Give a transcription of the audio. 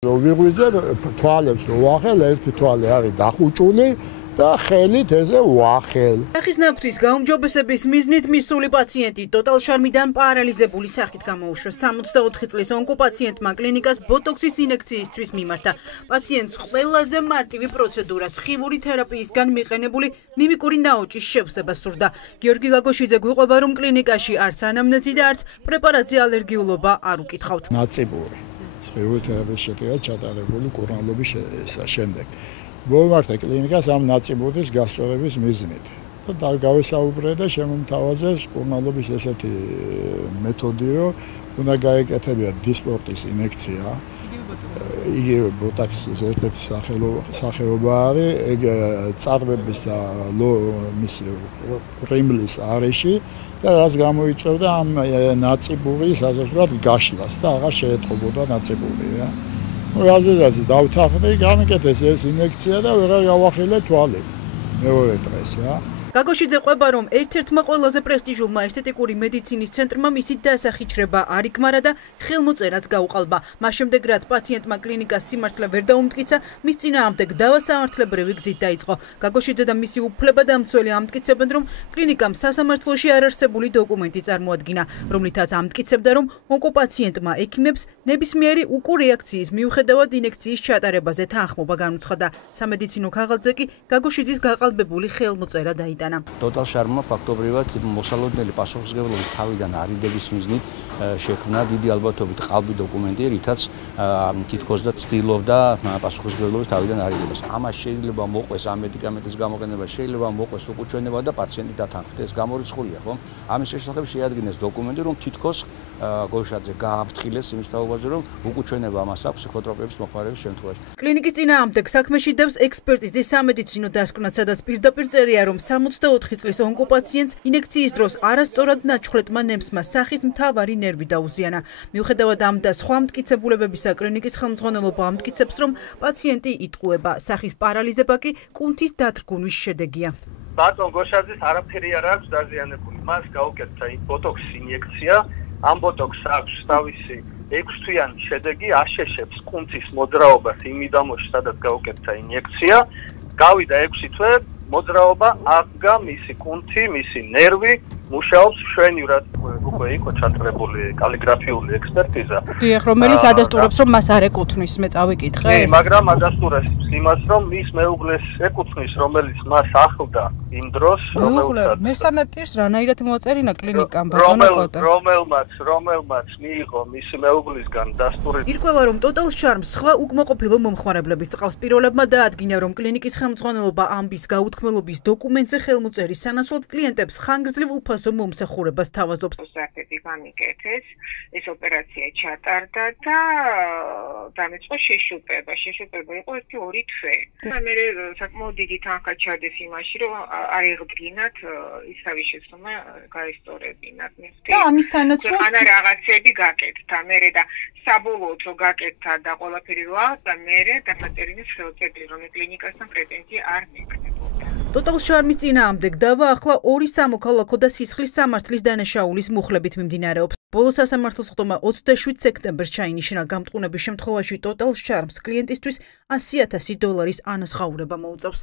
ვიღვიძე თვალებს უახელ, ერთი თვალი არის დახუჭული და ხელით ეზე უახელ. სახის ნაკვთის გაუმჯობესების მიზნით მისული პაციენტი ტოტალ შარმიდან პარალიზებული სახით გამოუშვა. 64 წლის ონკოპაციენტმა კლინიკას ბოტოქსის ინექციისთვის მიმართა. პაციენტს ყველაზე მარტივი პროცედურა სხივური თერაპიისგან მიყენებული მიმიკური ნაოჭის შევსება სურდა. გიორგი გაგოშიძე გვიყვება, რომ კლინიკაში არც ანამნეზი და არც პრეპარატზე ალერგიულობა არ უკითხავთ. ნაწიბური სხივური თერაპიის შედეგად ჩატარებული კურნალობის შემდეგ. მოვიმართა კლინიკას ამ ნაწიბურის გასწორების მიზნით და გავესაუბრე და შემომთავაზეს კურნალობის ესეთი მეთოდი, რომ უნდა გაეკეთებინა დისპორტის ინექცია. იგივე ბოტოქსის ერთ-ერთი სახეობა არის, ეგ წარბების და მისი პრიმლის არეში და რაც გამოიწვევდა ამ ნაწიბურის ასეთად გაშლას და აღარ შეეტყობოდა ნაწიბური. რაზედაც დავთანხმდი, გამიკეთეს ეს ინექცია და ვეღარ გავახილე თვალი მეორე დღეს. გაგოშიძე ყვება, რომ ერთ-ერთმა ყველაზე პრესტიჟულმა ესთეტიკური მედიცინის ცენტრმა მისი დასახიჩრება არ იკმარა და ხელმოწერაც გაუყალბა. მას შემდეგ, რაც პაციენტმა კლინიკას სიმართლე ვერ დაუმტკიცა, მის წინააღმდეგ დავასამართლებრივი გზით დაიწყო. გაგოშიძე და მისი უფლებადამცველი ამტკიცებენ, რომ კლინიკამ სასამართლოში არარსებული დოკუმენტი წარმოადგინა, რომლითაც ამტკიცებდა, რომ ონკოპაციენტმა ექიმებს ნებისმიერი უკურეაქციის მიუხედავად ინექციის ჩატარებაზე თანხმობა განუცხადა. სამედიცინო ქაღალდზე კი გაგოშიძის გაყალბებული ხელმოწერა დაიტანა. ტოტალ შარმა ფაქტობრივად მოსალოდნელი პასუხისმგებლობის თავიდან არიდების მიზნით შექმნა დიდი ალბათობით ყალბი დოკუმენტი, რითაც თითქოს და ცდილობდა პასუხისმგებლობის თავიდან არიდებას. ამას შეიძლება მოყვეს ამ მედიკამენტის გამოყენება, შეიძლება მოყვეს უკუჩვენება და პაციენტი დათანხმდეს. ეს გამორიცხულია, ხო? ამის შესახებ შეადგინეს დოკუმენტი, რომ თითქოს გოშაძე გააფრთხილეს იმის თაობაზე, რომ უკუჩვენება ამას აქვს ფსიქოტროპების მოხმარების შემთხვევაში. კლინიკის წინააღმდეგ საქმეში დევს ექსპერტიზის სამედიცინო დასკვნა, სადაც პირდაპირ წერია, რომ 64 წლის ონკოპაციენტს ინექციის დროს არასწორად ნაჩხრეტმა ნემსმა სახის მთავარი ნერვი დაუზიანა. მიუხედავად ამ და სხვა მტკიცებულებებისა, კლინიკის ხელმძღვანელობა ამტკიცებს, რომ პაციენტი იტყუება. სახის პარალიზება კი კუნთის დათრგუნვის შედეგია. ბატონ გოშაძის არაფერი არ აქვს დაზიანებული. მას გაუკეთა ბოტოქსის ინექცია. ამ ბოტოქსს აქვს თავისი 6 თვიანი შედეგი, აშეშებს კუნთის მოძრაობას იმ მიდამოში, სადაც გაუკეთა ინექცია. გავიდა 6 თვე, მოძრაობა აღგა, მისი კუნთი, მისი ნერვი მუშაობს მშვენივრად. უკვე იყო ჩატარებული კალიგრაფიული ექსპერტიზა. დიახ, რომელიც ადასტურებს, რომ მას არ ეკუთვნის, მე წავიკითხე ეს. მაგრამ ადასტურებს იმას, რომ მის მეუღლეს ეკუთვნის, რომელიც მას ახლდა იმ დროს, რომელსაც მესამე პირს რანაირად მოაწერინა კლინიკამ, ბატონო კოტა. რომელმაც მიიღო მისი მეუღლისგან დასტური. ირკვევა, რომ ტოტალ შარმს სხვა უკმაყოფილო მომხმარებლებიც წყავს. პიროვლებმა დაადგინა, რომ კლინიკის ხელმძღვანელობა ამბის გაუთქმელობის დოკუმენტზე ხელმოწერის სანაცვლოდ კლიენტებს ხანგრძლივ უფასო მომსახურებას თავაზობს. საფეთი გამიკეთეს, ეს ოპერაცია ჩატარდა და დამეწყო შეშუპება. შეშუპება იყო 1-2 თვე. მე საკმაოდ დიდი თანხა ჩადეს იმაში, რომ არ ეღდგინათ ისავი შეცდომა გაისტორებინათ. და ამის სანაცვლოდ ანა რაღაცები გაკეთდა. მე და საბოლოოდ რო გაკეთდა და ყველაფერი რა და მე დაფაწერინეს ხელწერილი, რომ კლინიკასთან პრეტენზია არ მექნებოდა. ტოტალ შარმის წინააღმდეგ დავა ახლა 2 სამოქალაქო და სისხლის სამართლის დანაშაულის მუხლებით მიმდინარეობს. ბოლო სასამართლოს ხდომა 27 სექტემბერს ჩაინიშნა. გამტყუნების შემთხვევაში ტოტალ შარმს კლიენტისთვის $100,000 ანაზღაურება მოუწევს.